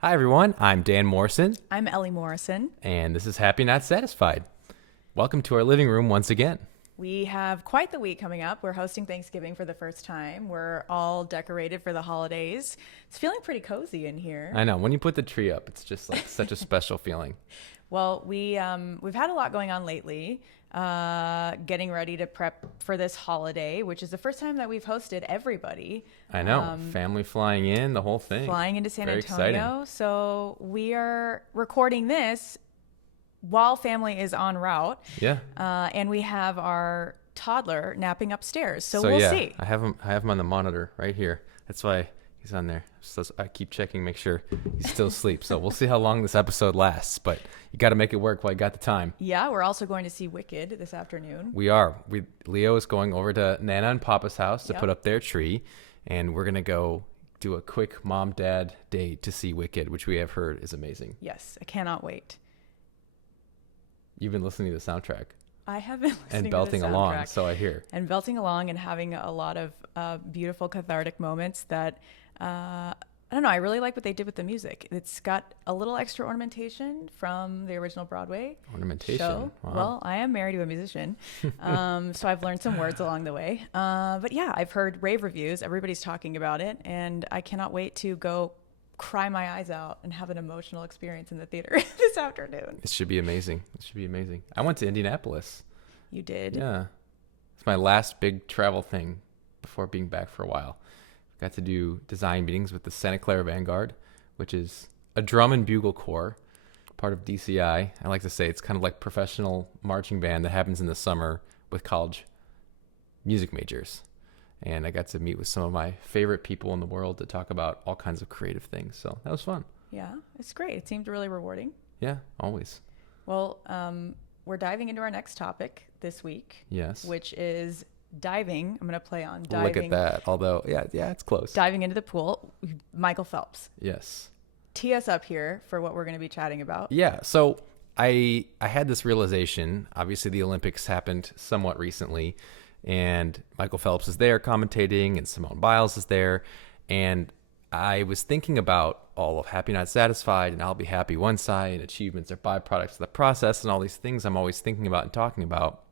Hi, everyone. I'm Dan Morrison, I'm Ellie Morrison. and this is Happy Not Satisfied. Welcome to our living room once again. We have quite the week coming up. We're hosting Thanksgiving for the first time. We're all decorated for the holidays. It's feeling pretty cozy in here. I know, when you put the tree up, it's just like such a special feeling. Well, we've had a lot going on lately, getting ready to prep for this holiday, which is the first time that we've hosted everybody. I know, family flying in, the whole thing. Flying into San Very Antonio. exciting. So we are recording this while family is en route. Yeah. And we have our toddler napping upstairs. So So we'll yeah, see. I have him on the monitor right here. That's why he's on there. So I keep checking, make sure he's still asleep. So we'll see how long this episode lasts, but you got to make it work while you got the time. Yeah, we're also going to see Wicked this afternoon. We are. Leo is going over to Nana and Papa's house to Yep. put up their tree, and we're gonna go do a quick mom-dad date to see Wicked, which we have heard is amazing. Yes, I cannot wait. You've been listening to the soundtrack I have been listening and belting to the along, soundtrack so I hear. and belting along and having a lot of beautiful cathartic moments that I don't know. I really like what they did with the music. It's got a little extra ornamentation from the original Broadway Ornamentation. show. Wow. Well, I am married to a musician, so I've learned some words along the way. But yeah, I've heard rave reviews. Everybody's talking about it, and I cannot wait to go cry my eyes out and have an emotional experience in the theater this afternoon. It should be amazing. It should be amazing. I went to Indianapolis. You did? Yeah. It's my last big travel thing before being back for a while. Got to do design meetings with the Santa Clara Vanguard, which is a drum and bugle corps, part of DCI. I like to say it's kind of like professional marching band that happens in the summer with college music majors. And I got to meet with some of my favorite people in the world to talk about all kinds of creative things. So that was fun. Yeah, it's great. It seemed really rewarding. Yeah, always. Well, we're diving into our next topic this week, Yes. which is diving. I'm going to play on Look diving. at that. Although, yeah, it's close. Diving into the pool. Michael Phelps. Yes. Tee us up here for what we're going to be chatting about. Yeah. So I had this realization. Obviously, the Olympics happened somewhat recently, and Michael Phelps is there commentating, and Simone Biles is there, and I was thinking about all of Happy Not Satisfied and I'll Be Happy Once I, and achievements are byproducts of the process, and all these things I'm always thinking about and talking about.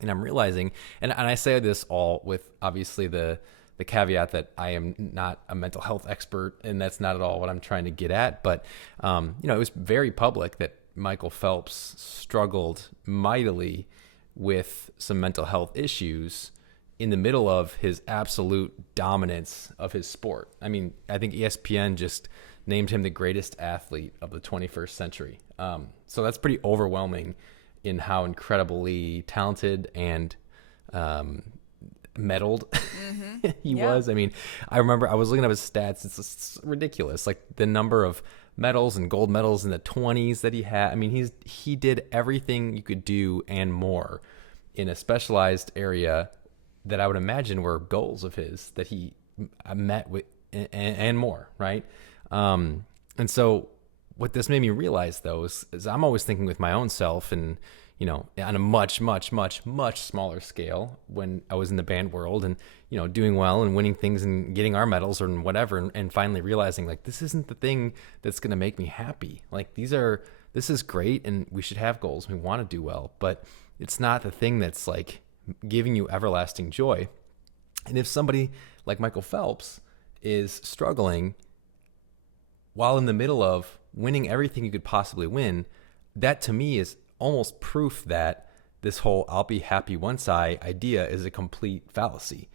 And I'm realizing, and I say this all with obviously the caveat that I am not a mental health expert, and that's not at all what I'm trying to get at. But, it was very public that Michael Phelps struggled mightily with some mental health issues in the middle of his absolute dominance of his sport. I mean, I think ESPN just named him the greatest athlete of the 21st century. So that's pretty overwhelming in how incredibly talented and medaled he Yeah. was. I mean, I remember I was looking at his stats. It's ridiculous. Like the number of medals and gold medals in the 20s that he had. I mean, he did everything you could do and more in a specialized area that I would imagine were goals of his that he met with and more, right? And so what this made me realize, though, is I'm always thinking with my own self and, on a much, much, much, much smaller scale when I was in the band world and, doing well and winning things and getting our medals or whatever. And finally realizing, like, this isn't the thing that's going to make me happy. Like, this is great and we should have goals. We want to do well, but it's not the thing that's like giving you everlasting joy. And if somebody like Michael Phelps is struggling while in the middle of winning everything you could possibly win, that to me is almost proof that this whole I'll be happy once I idea is a complete fallacy.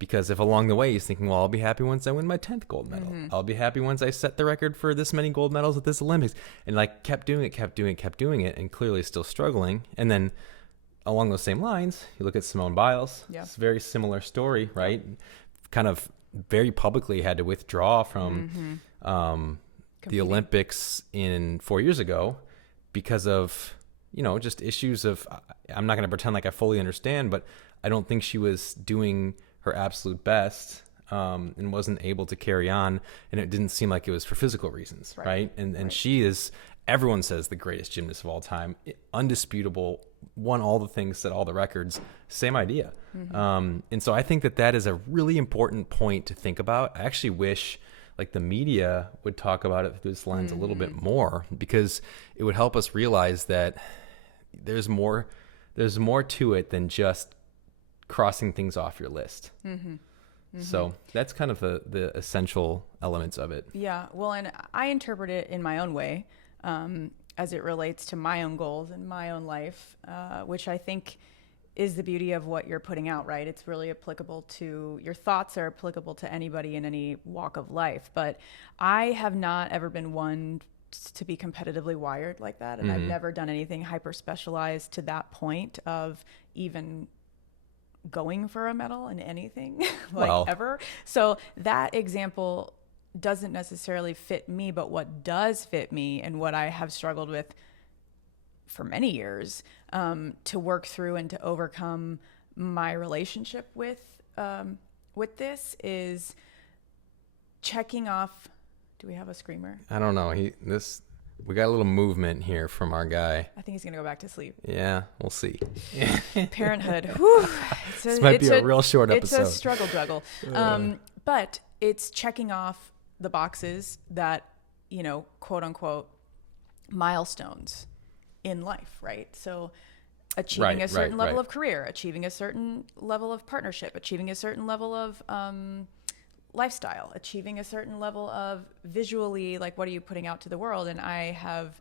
Because if along the way he's thinking, well, I'll be happy once I win my 10th gold medal. Mm-hmm. I'll be happy once I set the record for this many gold medals at this Olympics. And like kept doing it, and clearly still struggling. And then along those same lines, you look at Simone Biles. Yeah. It's a very similar story, right? Kind of very publicly had to withdraw from the Olympics 4 years ago because of, just issues of, I'm not going to pretend like I fully understand, but I don't think she was doing her absolute best and wasn't able to carry on. And it didn't seem like it was for physical reasons, right? And she is, everyone says, the greatest gymnast of all time, undisputable, won all the things, set all the records, same idea. Mm-hmm. And so I think that is a really important point to think about. I actually wish, like the media would talk about it through this lens a little bit more, because it would help us realize that there's more to it than just crossing things off your list. So that's kind of the essential elements of it. Yeah. Well, and I interpret it in my own way, as it relates to my own goals and my own life, which I think is the beauty of what you're putting out, right? It's really applicable to, your thoughts are applicable to anybody in any walk of life. But I have not ever been one to be competitively wired like that. And I've never done anything hyper specialized to that point of even going for a medal in anything ever. So that example doesn't necessarily fit me, but what does fit me and what I have struggled with for many years, to work through and to overcome my relationship with this, is checking off. Do we have a screamer? I don't know. We got a little movement here from our guy. I think he's gonna go back to sleep. Yeah, we'll see. Parenthood. Whew, this might be a real short episode. It's a struggle. But it's checking off the boxes that, quote unquote, milestones in life, right? So achieving a certain level of career, achieving a certain level of partnership, achieving a certain level of lifestyle, achieving a certain level of visually, like, what are you putting out to the world? And I have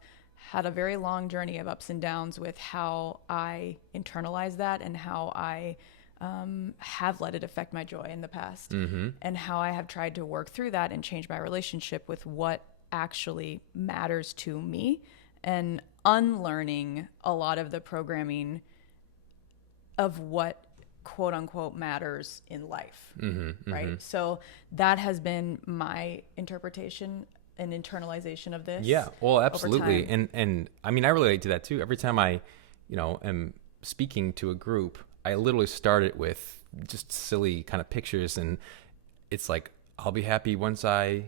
had a very long journey of ups and downs with how I internalize that and how I have let it affect my joy in the past, and how I have tried to work through that and change my relationship with what actually matters to me, and unlearning a lot of the programming of what quote unquote matters in life. Right. So that has been my interpretation and internalization of this. Yeah, well, absolutely. And I mean, I relate to that too. Every time I, am speaking to a group, I literally start it with just silly kind of pictures. And it's like, I'll be happy once I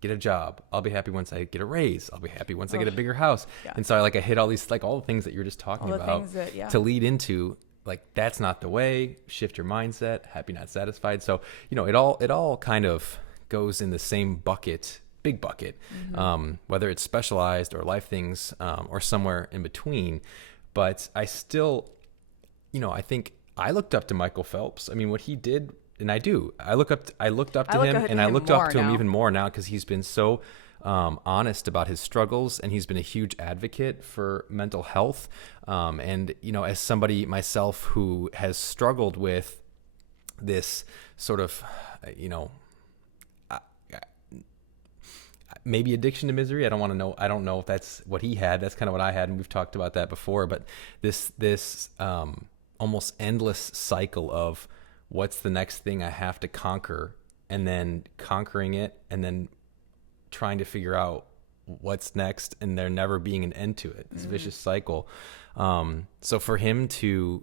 get a job. I'll be happy once I get a raise. I'll be happy once I get a bigger house. Yeah. And so I hit all these, like, all the things that you were just talking about to lead into, like, that's not the way. Shift your mindset. Happy, not satisfied. So, it all kind of goes in the same bucket, big bucket, whether it's specialized or life things, or somewhere in between. But I still, I think I looked up to Michael Phelps. I mean, what he did, and I do. I looked up to him, and I looked up to him even more now, because he's been so honest about his struggles, and he's been a huge advocate for mental health. And as somebody myself who has struggled with this sort of, maybe addiction to misery. I don't know if that's what he had. That's kind of what I had, and we've talked about that before. But this almost endless cycle of what's the next thing I have to conquer, and then conquering it, and then trying to figure out what's next, and there never being an end to it. This vicious cycle. So for him to,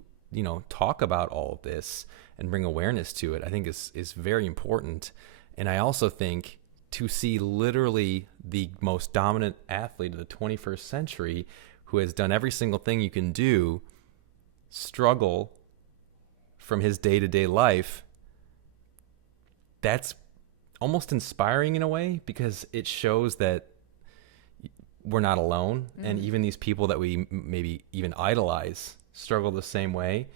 talk about all of this and bring awareness to it, I think is very important. And I also think to see literally the most dominant athlete of the 21st century, who has done every single thing you can do, struggle from his day-to-day life, that's almost inspiring in a way, because it shows that we're not alone. And even these people that we maybe even idolize struggle the same way.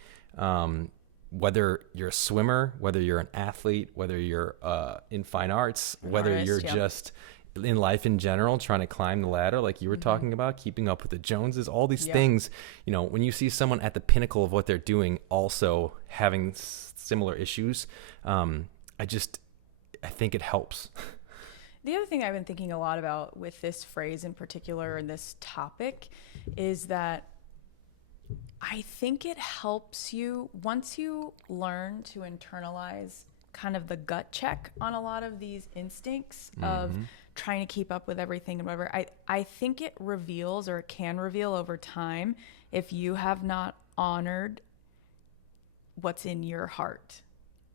Whether you're a swimmer, whether you're an athlete, whether you're in fine arts, whether you're just in life in general, trying to climb the ladder, like you were talking about, keeping up with the Joneses, all these things, when you see someone at the pinnacle of what they're doing also having similar issues, I think it helps. The other thing I've been thinking a lot about with this phrase in particular and this topic is that I think it helps you, once you learn to internalize kind of the gut check on a lot of these instincts of trying to keep up with everything and whatever. I think it reveals, or it can reveal over time, if you have not honored what's in your heart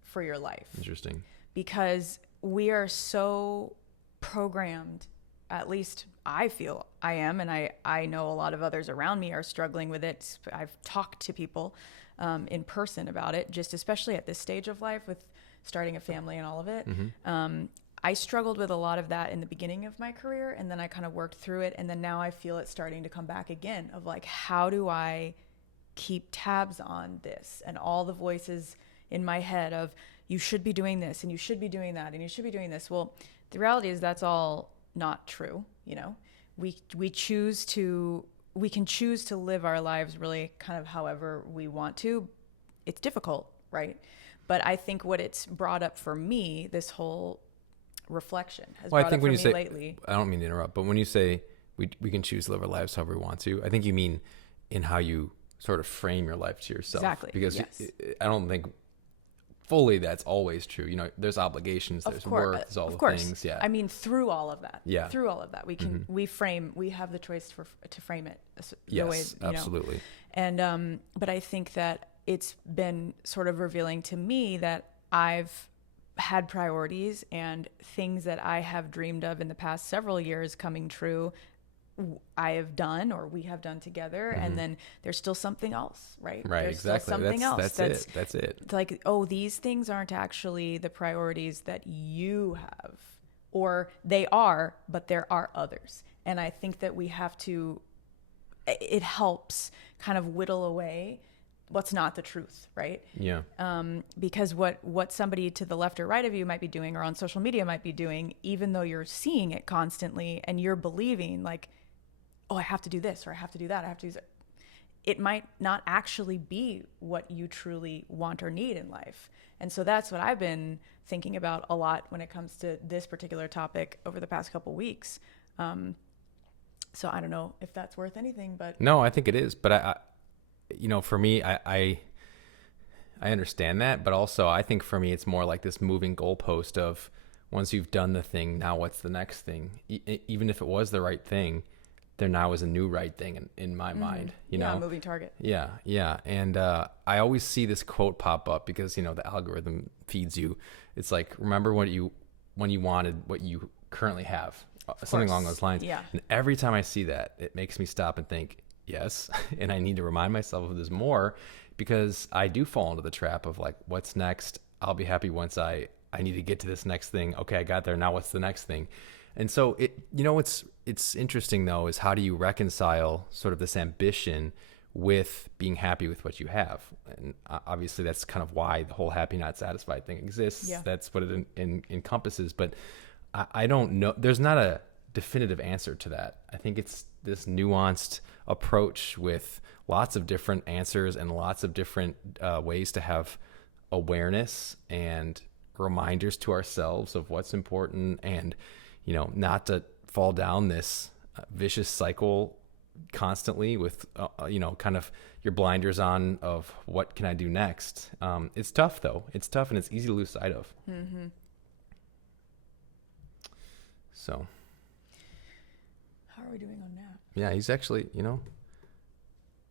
for your life. Interesting. Because we are so programmed, at least I feel I am, and I know a lot of others around me are struggling with it. I've talked to people in person about it, just especially at this stage of life with starting a family and all of it. I struggled with a lot of that in the beginning of my career, and then I kind of worked through it, and then now I feel it starting to come back again of like, how do I keep tabs on this and all the voices in my head of you should be doing this and you should be doing that and you should be doing this. Well, the reality is that's all not true. You know, we can choose to live our lives really kind of however we want to. It's difficult, right? But I think what it's brought up for me, this whole reflection has brought up for me lately. I don't mean to interrupt, but when you say we can choose to live our lives however we want to, I think you mean in how you sort of frame your life to yourself. Exactly. Because yes. I don't think fully that's always true. You know, there's obligations, there's work, there's all the things. Yeah. I mean, through all of that. Yeah. Through all of that, we can we have the choice to frame it the yes, way, absolutely. And but I think that it's been sort of revealing to me that I've had priorities and things that I have dreamed of in the past several years coming true, I have done or we have done together, and then there's still something else, right? Right, there's exactly. Still something else. That's it. It's like, oh, these things aren't actually the priorities that you have, or they are, but there are others. And I think that we have to. It helps kind of whittle away what's not the truth, right? Yeah. Because what somebody to the left or right of you might be doing or on social media might be doing, even though you're seeing it constantly and you're believing like, oh, I have to do this or I have to do that, I have to do that. It might not actually be what you truly want or need in life. And so that's what I've been thinking about a lot when it comes to this particular topic over the past couple weeks. So I don't know if that's worth anything, but no, I think it is. But I you know, for me, I understand that, but also I think for me, it's more like this moving goalpost of once you've done the thing, now what's the next thing? Even if it was the right thing, there now is a new right thing in my mind, you know? Moving target. Yeah. Yeah. And, I always see this quote pop up because, you know, the algorithm feeds you. It's like, remember when you wanted what you currently have, something along those lines. Yeah. And every time I see that, it makes me stop and think, yes. And I need to remind myself of this more because I do fall into the trap of like, what's next? I'll be happy once I need to get to this next thing. Okay, I got there. Now what's the next thing? And so it's interesting though, is how do you reconcile sort of this ambition with being happy with what you have? And obviously that's kind of why the whole happy, not satisfied thing exists. Yeah. That's what it encompasses. But I don't know. There's not a definitive answer to that. I think it's this nuanced approach with lots of different answers and lots of different ways to have awareness and reminders to ourselves of what's important, and you know, not to fall down this vicious cycle constantly with you know, kind of your blinders on of what can I do next. It's tough though. It's tough and it's easy to lose sight of. Mm-hmm. So how are we doing on that? Yeah, he's actually, you know,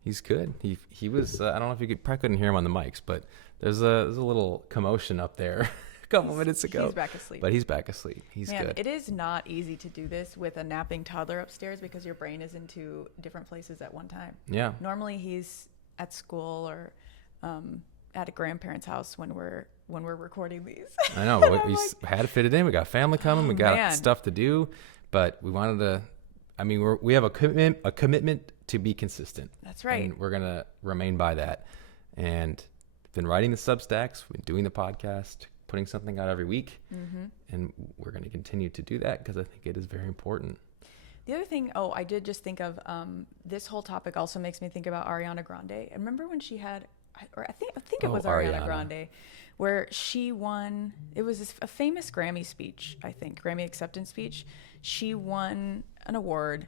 he's good. He was, I don't know if you probably couldn't hear him on the mics, but there's a little commotion up there a couple minutes ago. He's back asleep. But he's back asleep. He's good. It is not easy to do this with a napping toddler upstairs because your brain is into different places at one time. Yeah. Normally he's at school or at a grandparent's house when we're recording these. I know, but we had to fit it in. We got family coming. We got stuff to do, but we wanted to. I mean, we have a commitment to be consistent. That's right. And we're going to remain by that. And been writing the Substacks, been doing the podcast, putting something out every week. Mm-hmm. And we're going to continue to do that because I think it is very important. The other thing, I did just think of, this whole topic also makes me think about Ariana Grande. I remember when she had, or I think it was Ariana Grande, where she won, it was a famous Grammy speech, I think, Grammy acceptance speech. She won an award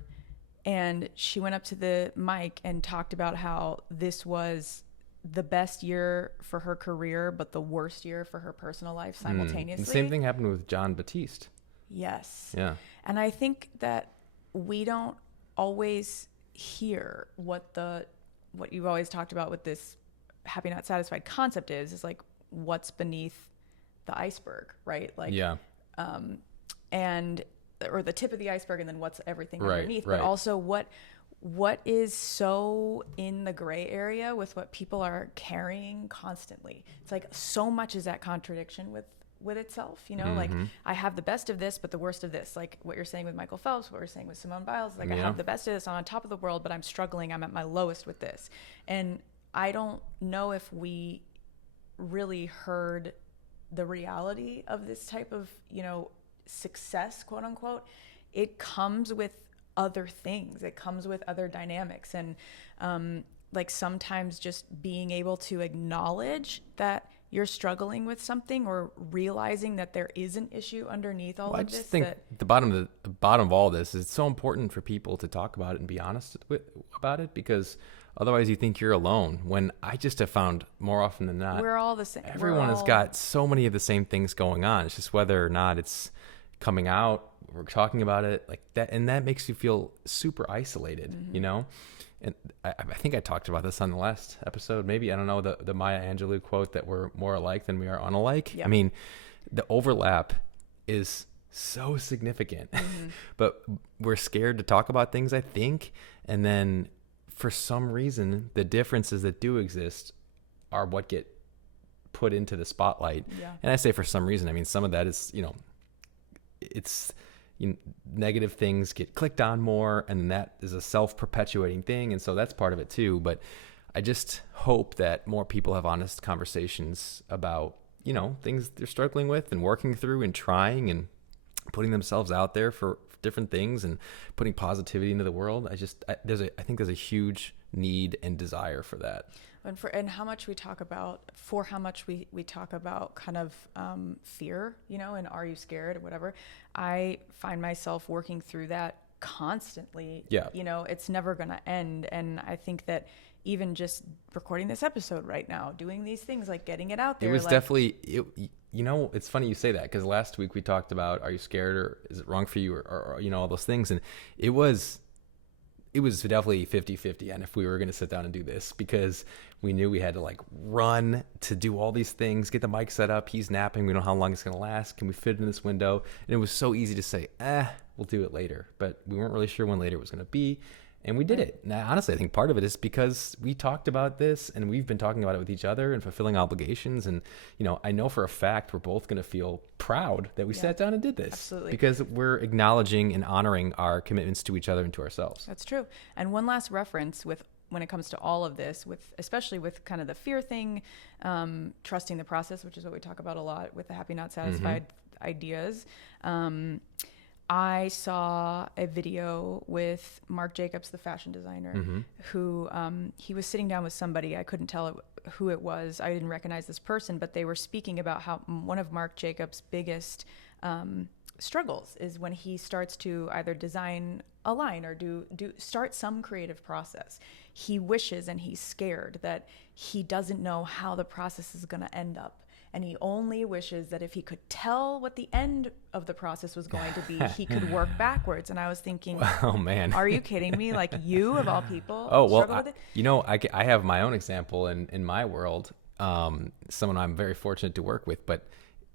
and she went up to the mic and talked about how this was the best year for her career, but the worst year for her personal life simultaneously. The same thing happened with John Batiste. Yes. Yeah. And I think that we don't always hear what you've always talked about with this happy, not satisfied concept is like what's beneath the iceberg, right? Like, yeah. Or the tip of the iceberg, and then what's everything right, underneath, right. But also what is so in the gray area with what people are carrying constantly. It's like so much is that contradiction with itself, you know, like I have the best of this, but the worst of this, like what you're saying with Michael Phelps, what we're saying with Simone Biles, like I have the best of this, I'm on top of the world, but I'm struggling. I'm at my lowest with this. And I don't know if we really heard the reality of this type of, you know, success, quote unquote. It comes with other things. It comes with other dynamics. And like sometimes just being able to acknowledge that you're struggling with something or realizing that there is an issue underneath all of this. I just think the bottom of all this is it's so important for people to talk about it and be honest about it, because otherwise you think you're alone, when I just have found more often than not, we're all the same. Everyone has got so many of the same things going on. It's just whether or not it's coming out, we're talking about it like that. And that makes you feel super isolated, you know? And I think I talked about this on the last episode. Maybe, I don't know, the Maya Angelou quote that we're more alike than we are unalike. Yep. I mean, the overlap is so significant, but we're scared to talk about things, I think. And then for some reason, the differences that do exist are what get put into the spotlight. Yeah. And I say for some reason, I mean, some of that is, you know, it's, negative things get clicked on more, and that is a self-perpetuating thing, and so that's part of it too. But I just hope that more people have honest conversations about, you know, things they're struggling with and working through and trying and putting themselves out there for different things and putting positivity into the world. I think there's a huge need and desire for that. And how much we talk about, we talk about kind of fear, you know, and are you scared or whatever. I find myself working through that constantly. Yeah. You know, it's never going to end. And I think that even just recording this episode right now, doing these things, like getting it out there. It was definitely, you know, it's funny you say that, because last week we talked about, are you scared, or is it wrong for you, or you know, all those things. And it was definitely 50-50 on if we were going to sit down and do this, because we knew we had to like run to do all these things, get the mic set up. He's napping. We don't know how long it's going to last. Can we fit it in this window? And it was so easy to say, we'll do it later. But we weren't really sure when later was going to be. And we did it. Now, honestly, I think part of it is because we talked about this and we've been talking about it with each other and fulfilling obligations. And, you know, I know for a fact we're both going to feel proud that we sat down and did this. Absolutely. Because we're acknowledging and honoring our commitments to each other and to ourselves. That's true. And one last reference when it comes to all of this, especially with kind of the fear thing, trusting the process, which is what we talk about a lot with the happy, not satisfied ideas. I saw a video with Marc Jacobs, the fashion designer, who he was sitting down with somebody. I couldn't tell who it was. I didn't recognize this person, but they were speaking about how one of Marc Jacobs' biggest struggles is when he starts to either design a line or start some creative process. He wishes and he's scared that he doesn't know how the process is going to end up. And he only wishes that if he could tell what the end of the process was going to be, he could work backwards. And I was thinking, oh man, are you kidding me? Like, you of all people? Oh, well, you know, I have my own example in my world. Someone I'm very fortunate to work with, but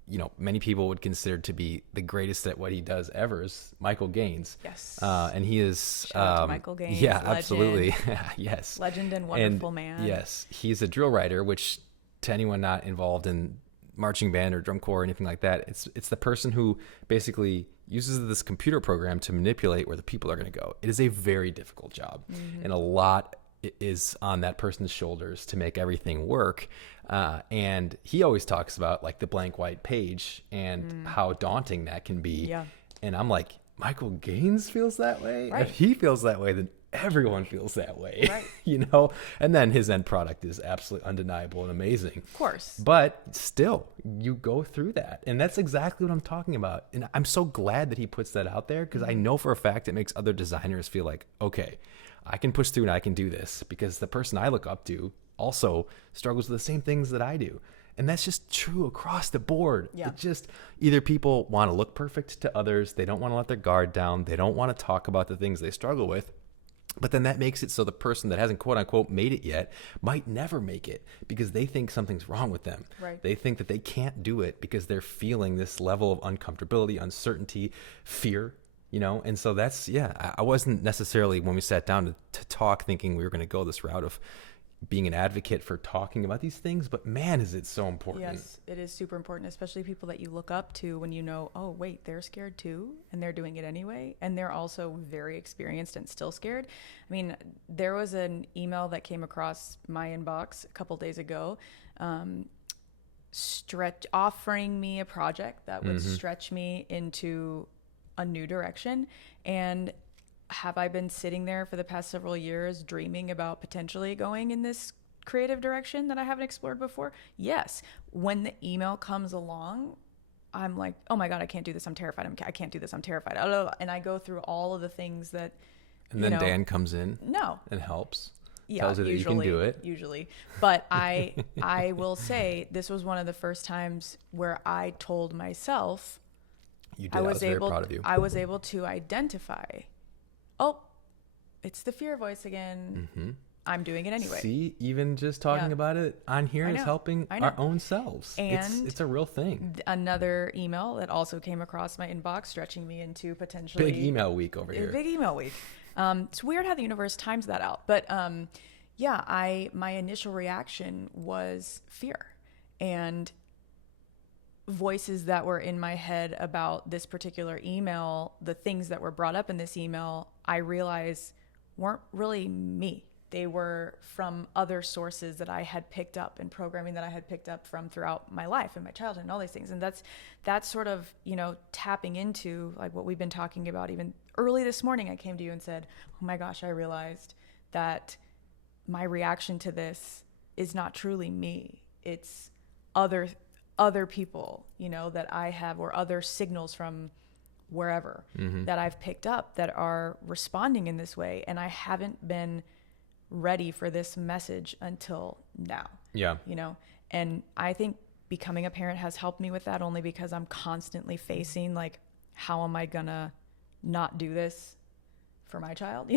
you know, many people would consider to be the greatest at what he does ever is Michael Gaines. Yes. And he is, shout out to Michael Gaines. Yeah, legend. Absolutely. Yes. Legend and wonderful man. Yes. He's a drill writer, which to anyone not involved in marching band or drum corps or anything like that, it's the person who basically uses this computer program to manipulate where the people are going to go. It is a very difficult job, and a lot is on that person's shoulders to make everything work. And he always talks about like the blank white page and how daunting that can be. Yeah. And I'm like, Michael Gaines feels that way. Right. If he feels that way, then everyone feels that way, right. You know? And then his end product is absolutely undeniable and amazing. Of course. But still, you go through that. And that's exactly what I'm talking about. And I'm so glad that he puts that out there, because I know for a fact it makes other designers feel like, okay, I can push through and I can do this, because the person I look up to also struggles with the same things that I do. And that's just true across the board. Yeah. It's just either people want to look perfect to others. They don't want to let their guard down. They don't want to talk about the things they struggle with. But then that makes it so the person that hasn't quote unquote made it yet might never make it, because they think something's wrong with them. Right. They think that they can't do it because they're feeling this level of uncomfortability, uncertainty, fear, you know? And so that's, I wasn't necessarily, when we sat down to talk, thinking we were going to go this route of being an advocate for talking about these things, but man, is it so important. Yes, it is super important, especially people that you look up to when you know, oh, wait, they're scared too, and they're doing it anyway, and they're also very experienced and still scared. I mean, there was an email that came across my inbox a couple days ago, offering me a project that would stretch me into a new direction. And have I been sitting there for the past several years dreaming about potentially going in this creative direction that I haven't explored before? Yes. When the email comes along, I'm like, oh my God, I can't do this. I'm terrified. I can't do this. I'm terrified. And I go through all of the things that. And then Dan comes in. No. And helps. Yeah, tells you that usually, you can do it. Usually. But I will say this was one of the first times where I told myself you did. I was very proud of you. I was able to identify, oh, it's the fear voice again. Mm-hmm. I'm doing it anyway. See, even just talking about it on here is helping our own selves. And it's a real thing. Another email that also came across my inbox, stretching me into potentially big email week over here. Big email week. It's weird how the universe times that out. But my initial reaction was fear and voices that were in my head about this particular email. The things that were brought up in this email, I realized weren't really me. They were from other sources that I had picked up and programming that I had picked up from throughout my life and my childhood and all these things. And that's sort of, tapping into like what we've been talking about. Even early this morning, I came to you and said, oh my gosh, I realized that my reaction to this is not truly me. It's other people, that I have, or other signals from wherever that I've picked up that are responding in this way. And I haven't been ready for this message until now. Yeah. And I think becoming a parent has helped me with that, only because I'm constantly facing like, how am I gonna not do this for my child?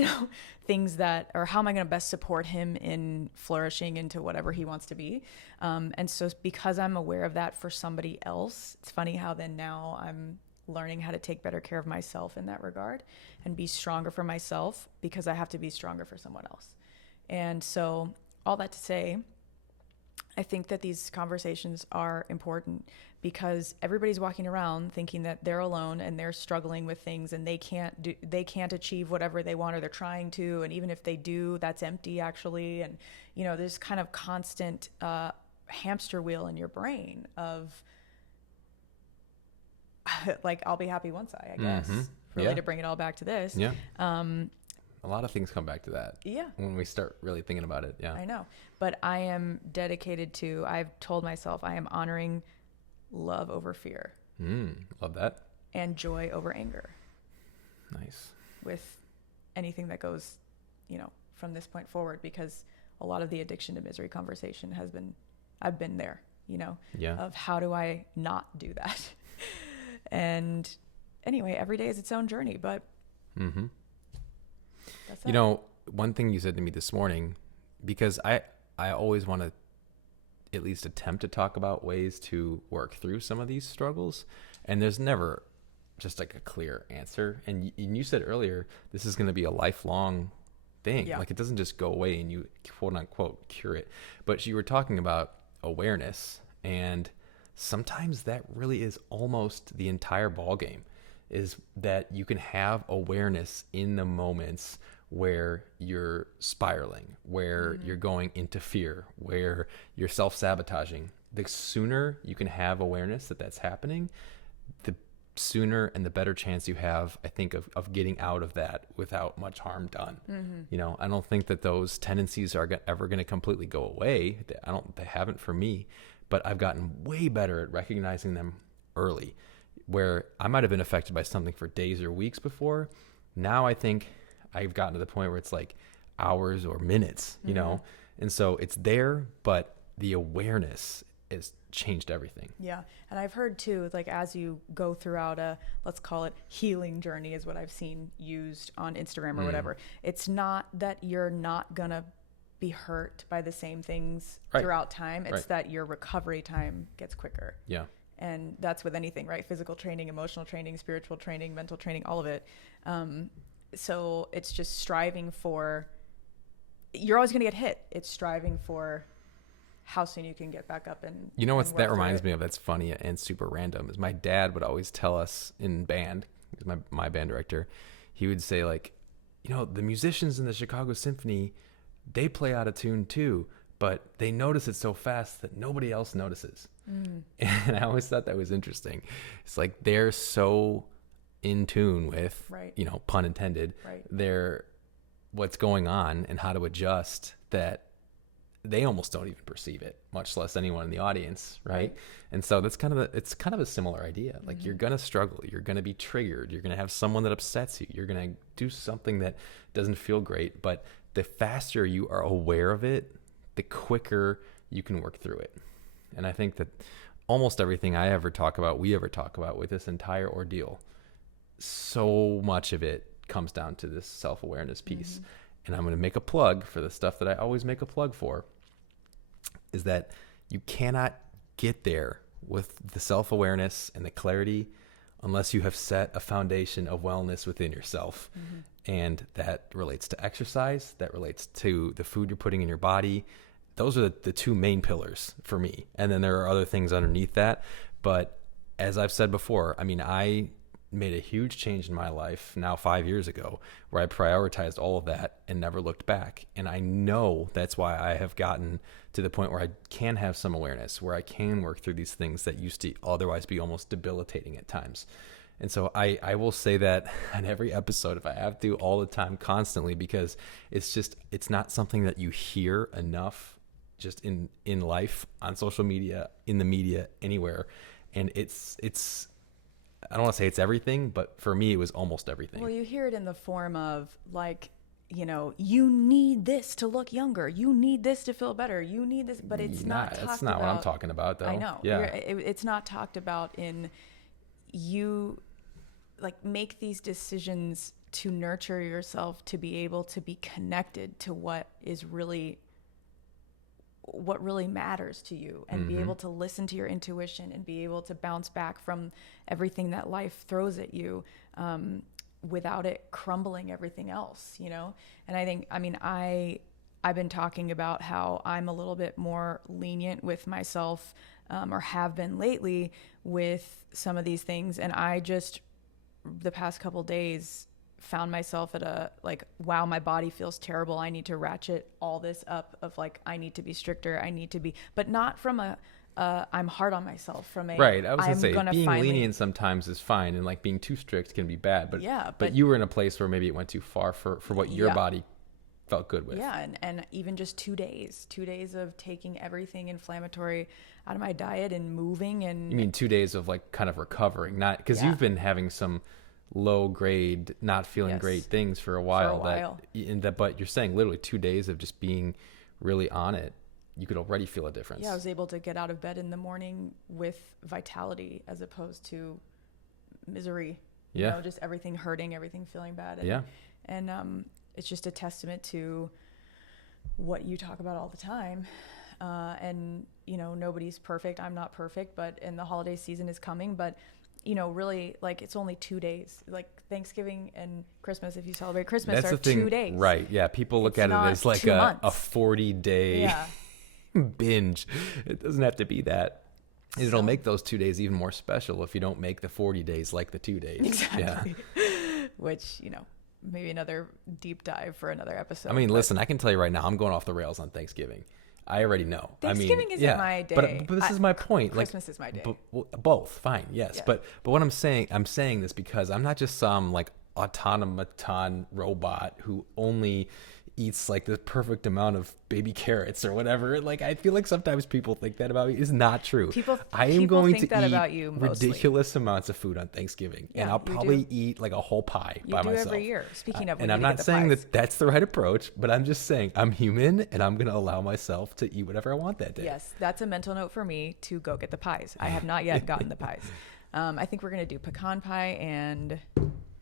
Things that, or how am I gonna best support him in flourishing into whatever he wants to be? And so because I'm aware of that for somebody else, it's funny how then now I'm learning how to take better care of myself in that regard and be stronger for myself because I have to be stronger for someone else. And so all that to say, I think that these conversations are important because everybody's walking around thinking that they're alone and they're struggling with things and they can't achieve whatever they want, or they're trying to. And even if they do, that's empty actually. And, there's kind of constant hamster wheel in your brain of like, I'll be happy once I guess, really to bring it all back to this. Yeah. A lot of things come back to that. Yeah. When we start really thinking about it. Yeah. I know. But I am dedicated to, I've told myself I am honoring love over fear. Love that. And joy over anger. Nice. With anything that goes, from this point forward, because a lot of the addiction to misery conversation I've been there, of how do I not do that? And anyway, every day is its own journey, but that's that. One thing you said to me this morning, because I always want to at least attempt to talk about ways to work through some of these struggles, and there's never just like a clear answer. And you said earlier, this is going to be a lifelong thing. Yeah. Like it doesn't just go away and you quote unquote cure it. But you were talking about awareness, and sometimes that really is almost the entire ball game, is that you can have awareness in the moments where you're spiraling, where you're going into fear, where you're self-sabotaging. The sooner you can have awareness that that's happening, the sooner and the better chance you have, I think, of getting out of that without much harm done. I don't think that those tendencies are ever going to completely go away. They haven't for me, but I've gotten way better at recognizing them early, where I might have been affected by something for days or weeks before. Now I think I've gotten to the point where it's like hours or minutes, and so it's there, but the awareness has changed everything. Yeah. And I've heard too, like as you go throughout a, let's call it healing journey is what I've seen used on Instagram or whatever. It's not that you're not gonna be hurt by the same things throughout time. It's that your recovery time gets quicker. Yeah. And that's with anything, right? Physical training, emotional training, spiritual training, mental training, all of it. So it's just striving for you're always going to get hit. It's striving for how soon you can get back up and You know what and that work through reminds it. me of that's funny and super random is my dad would always tell us in band, he's my band director, he would say like, the musicians in the Chicago Symphony, they play out of tune too, but they notice it so fast that nobody else notices. And I always thought that was interesting. It's like they're so in tune with, Right. Pun intended, Right. their what's going on and how to adjust that they almost don't even perceive it, much less anyone in the audience, right? And so it's kind of a similar idea. Like you're gonna struggle, you're gonna be triggered, you're gonna have someone that upsets you, you're gonna do something that doesn't feel great, but the faster you are aware of it, the quicker you can work through it. And I think that almost everything we ever talk about with this entire ordeal, so much of it comes down to this self-awareness piece. And I'm going to make a plug for the stuff that I always make a plug for, is that you cannot get there with the self-awareness and the clarity unless you have set a foundation of wellness within yourself. And that relates to exercise, that relates to the food you're putting in your body. Those are the two main pillars for me. And then there are other things underneath that. But as I've said before, I made a huge change in my life now 5 years ago where I prioritized all of that and never looked back. And I know that's why I have gotten to the point where I can have some awareness, where I can work through these things that used to otherwise be almost debilitating at times. And so I will say that on every episode, if I have to, all the time, constantly, because it's not something that you hear enough just in life, on social media, in the media, anywhere. And it's I don't want to say it's everything, but for me, it was almost everything. Well, you hear it in the form of like, you need this to look younger. You need this to feel better. You need this, but it's not talked about. That's not what I'm talking about, though. I know. Yeah. It's not talked about in you, like, make these decisions to nurture yourself, to be able to be connected to what really matters to you, and be able to listen to your intuition and be able to bounce back from everything that life throws at you, without it crumbling everything else, And I think, I've been talking about how I'm a little bit more lenient with myself, or have been lately with some of these things. And I just, the past couple days, found myself at wow, my body feels terrible. I need to ratchet all this up of like, I need to be stricter. I need to be, but not from I'm hard on myself, from a, right. I was going to say being lenient sometimes is fine. And like being too strict can be bad, but you were in a place where maybe it went too far for what your body felt good with. Yeah. And even just 2 days of taking everything inflammatory out of my diet and moving. And you mean 2 days of like kind of recovering, not because you've been having some low grade, not feeling great things for a while. But you're saying literally 2 days of just being really on it, you could already feel a difference. Yeah, I was able to get out of bed in the morning with vitality as opposed to misery. Just everything hurting, everything feeling bad. And it's just a testament to what you talk about all the time. And nobody's perfect. I'm not perfect, and the holiday season is coming, but really, like, it's only 2 days. Like Thanksgiving and Christmas, if you celebrate Christmas, That's are the thing, 2 days. Right. Yeah. People look at it as like a 40-day binge. It doesn't have to be that. It'll make those 2 days even more special if you don't make the 40 days like the 2 days. Exactly. Yeah. Which, maybe another deep dive for another episode. Listen, I can tell you right now, I'm going off the rails on Thanksgiving. I already know. Thanksgiving isn't my day. But this is my point. Christmas is my day. Both, fine, yes. Yeah. But what I'm saying this because I'm not just some like automaton robot who only eats like the perfect amount of baby carrots or whatever. Like, I feel like sometimes people think that about me. It's not true. I am going to eat about you ridiculous amounts of food on Thanksgiving, and I'll probably eat like a whole pie by myself. Every year. Speaking of, and I'm not saying that that's the right approach, but I'm just saying I'm human, and I'm going to allow myself to eat whatever I want that day. Yes, that's a mental note for me to go get the pies. I have not yet gotten the pies. I think we're going to do pecan pie and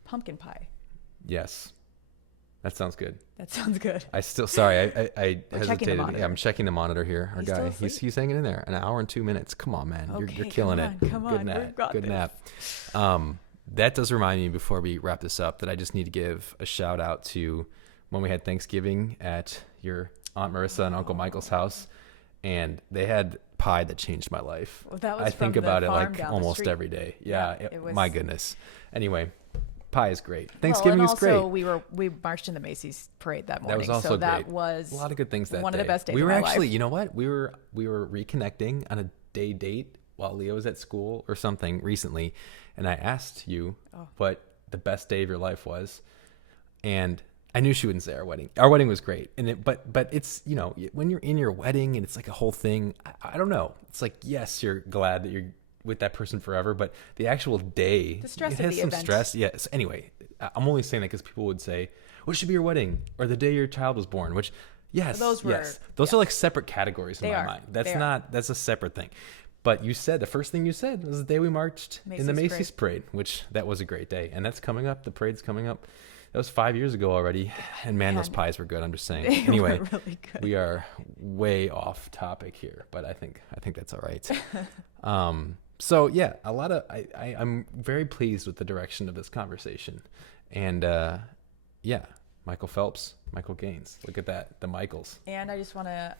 pumpkin pie. Yes. That sounds good. That sounds good. I hesitated. Yeah, I'm checking the monitor here. Our guy, he's hanging in there. An hour and 2 minutes. Come on, man. Okay, you're killing it. Come on. Good nap. That does remind me before we wrap this up that I just need to give a shout out to when we had Thanksgiving at your Aunt Marissa and Uncle Michael's house, and they had pie that changed my life. Well, that was I from think the about it farm like down the almost street. every day. Yeah, it was- my goodness. Anyway, pie is great. Well, Thanksgiving and is great. also we marched in the Macy's parade that morning. That was also so great. that was A lot of good things that one day. of the best days we of were my actually, life. you know what? We were reconnecting on a day date while Leo was at school or something recently, and I asked you what the best day of your life was, and I knew she wouldn't say our wedding. Our wedding was great, and but it's, you know, when you're in your wedding and it's like a whole thing. I don't know. It's like, yes, you're glad that you're with that person forever, but the actual day, The stress it of has the some event. stress. Yes. Anyway, I'm only saying that because people would say, "What should be your wedding?" or the day your child was born, which. Yes, Those were- those are like separate categories in They my are. mind. They are. That's a separate thing. But you said the first thing you said was the day we marched in the Macy's Macy's parade, which that was a great day, and that's coming up. The parade's coming up. That was 5 years ago already, and man, those pies were good. I'm just saying. They Anyway, were really good. we are way off topic here, but I think that's all right. So yeah, a lot of I'm very pleased with the direction of this conversation, and yeah, Michael Phelps, Michael Gaines. Look at that, the Michaels. And I just want to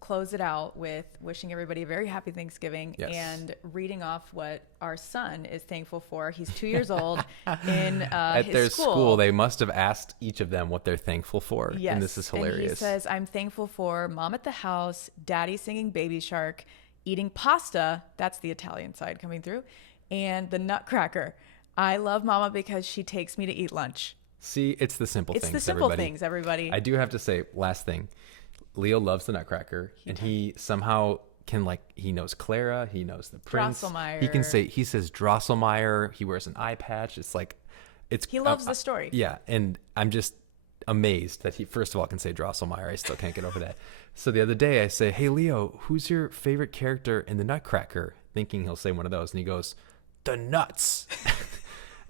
close it out with wishing everybody a very happy Thanksgiving Yes. and reading off what our son is thankful for. He's 2 years old in At his their school. school, they must have asked each of them what they're thankful for, Yes. and this is And he hilarious. says, I'm thankful for mom at the house, daddy singing Baby Shark, eating pasta, that's the Italian side coming through, and the Nutcracker. I love mama because she takes me to eat lunch. See, it's the simple It's things. the simple everybody. things, everybody. I do have to say, last thing, Leo loves the Nutcracker, and he somehow can, like, he knows Clara, he knows the prince. Drosselmeyer. He says Drosselmeyer. He wears an eye patch. It's like, He loves the story. Yeah, and I'm just amazed that he, first of all, can say Drosselmeyer. I still can't get over that. So the other day I say, hey, Leo, who's your favorite character in the Nutcracker? Thinking he'll say one of those, and he goes, the nuts.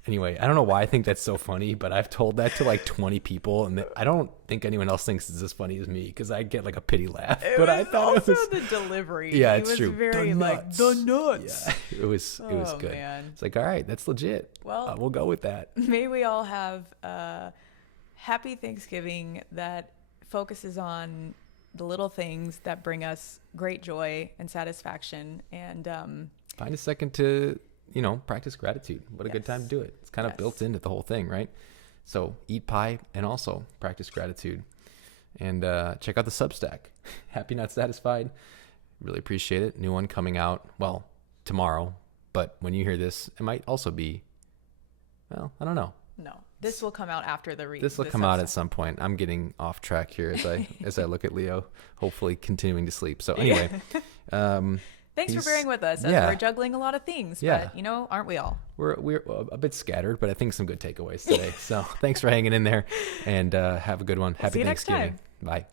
Anyway, I don't know why I think that's so funny, but I've told that to like 20 people, and I don't think anyone else thinks it's as funny as me because I get like a pity laugh. But I thought also it was, the delivery. yeah, He it's was true. very The like nuts. the nuts. Yeah, it was Oh, good. man. It's like, all right, that's legit. Well- we'll go with that. May we all have a happy Thanksgiving that focuses on the little things that bring us great joy and satisfaction. And Find a second to, practice gratitude. What a good Yes. time to do it. It's kind of Yes. built into the whole thing, right? So eat pie and also practice gratitude. And check out the Substack. Happy Not Satisfied. Really appreciate it. New one coming out, well, tomorrow. But when you hear this, it might also be, well, I don't know. no, this will come out after the read. This will come out at some point. I'm getting off track here as I look at Leo, hopefully continuing to sleep. So anyway, Thanks for he's- bearing with us as yeah. we're juggling a lot of things. Yeah. But, aren't we all? we're a bit scattered, but I think some good takeaways today. So thanks for hanging in there, and have a good one. Happy see you next Thanksgiving. time. Bye.